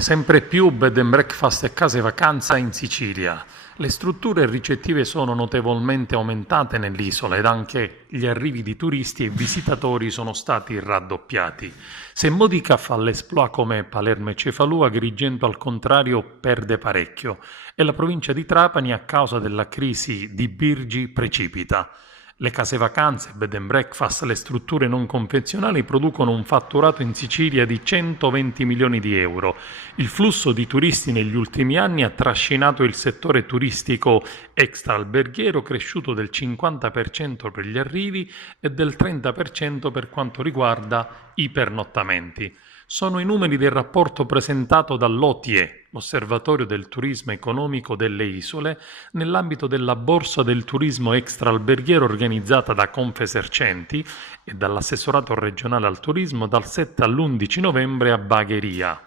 Sempre più bed and breakfast e case vacanza in Sicilia. Le strutture ricettive sono notevolmente aumentate nell'isola ed anche gli arrivi di turisti e visitatori sono stati raddoppiati. Se Modica fa l'esploit come Palermo e Cefalù, Agrigento al contrario perde parecchio e la provincia di Trapani a causa della crisi di Birgi precipita. Le case vacanze, bed and breakfast, le strutture non convenzionali producono un fatturato in Sicilia di 120 milioni di euro. Il flusso di turisti negli ultimi anni ha trascinato il settore turistico extra-alberghiero, cresciuto del 50% per gli arrivi e del 30% per quanto riguarda i pernottamenti. Sono i numeri del rapporto presentato dall'OTIE, l'Osservatorio del Turismo Economico delle Isole, nell'ambito della Borsa del Turismo Extraalberghiero organizzata da Confesercenti e dall'Assessorato regionale al turismo dal 7 all'11 novembre a Bagheria.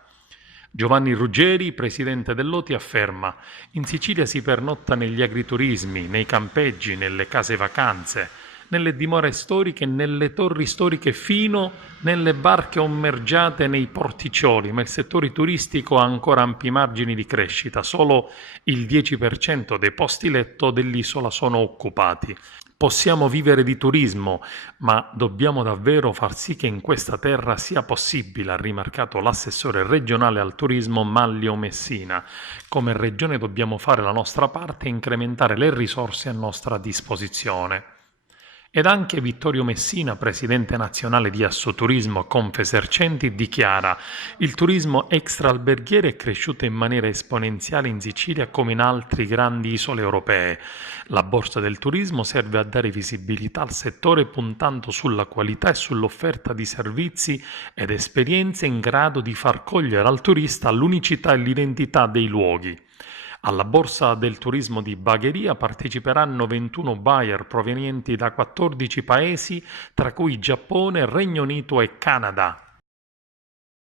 Giovanni Ruggeri, presidente dell'OTI, afferma: in Sicilia si pernotta negli agriturismi, nei campeggi, nelle case vacanze, nelle dimore storiche, nelle torri storiche fino nelle barche ommergiate nei porticcioli, ma il settore turistico ha ancora ampi margini di crescita. Solo il 10% dei posti letto dell'isola sono occupati. Possiamo vivere di turismo, ma dobbiamo davvero far sì che in questa terra sia possibile, ha rimarcato l'assessore regionale al turismo Manlio Messina. Come regione dobbiamo fare la nostra parte e incrementare le risorse a nostra disposizione. Ed anche Vittorio Messina, presidente nazionale di Assoturismo Confesercenti, dichiara: il turismo extraalberghiero è cresciuto in maniera esponenziale in Sicilia come in altre grandi isole europee. La borsa del turismo serve a dare visibilità al settore puntando sulla qualità e sull'offerta di servizi ed esperienze in grado di far cogliere al turista l'unicità e l'identità dei luoghi. Alla Borsa del Turismo di Bagheria parteciperanno 21 buyer provenienti da 14 paesi, tra cui Giappone, Regno Unito e Canada.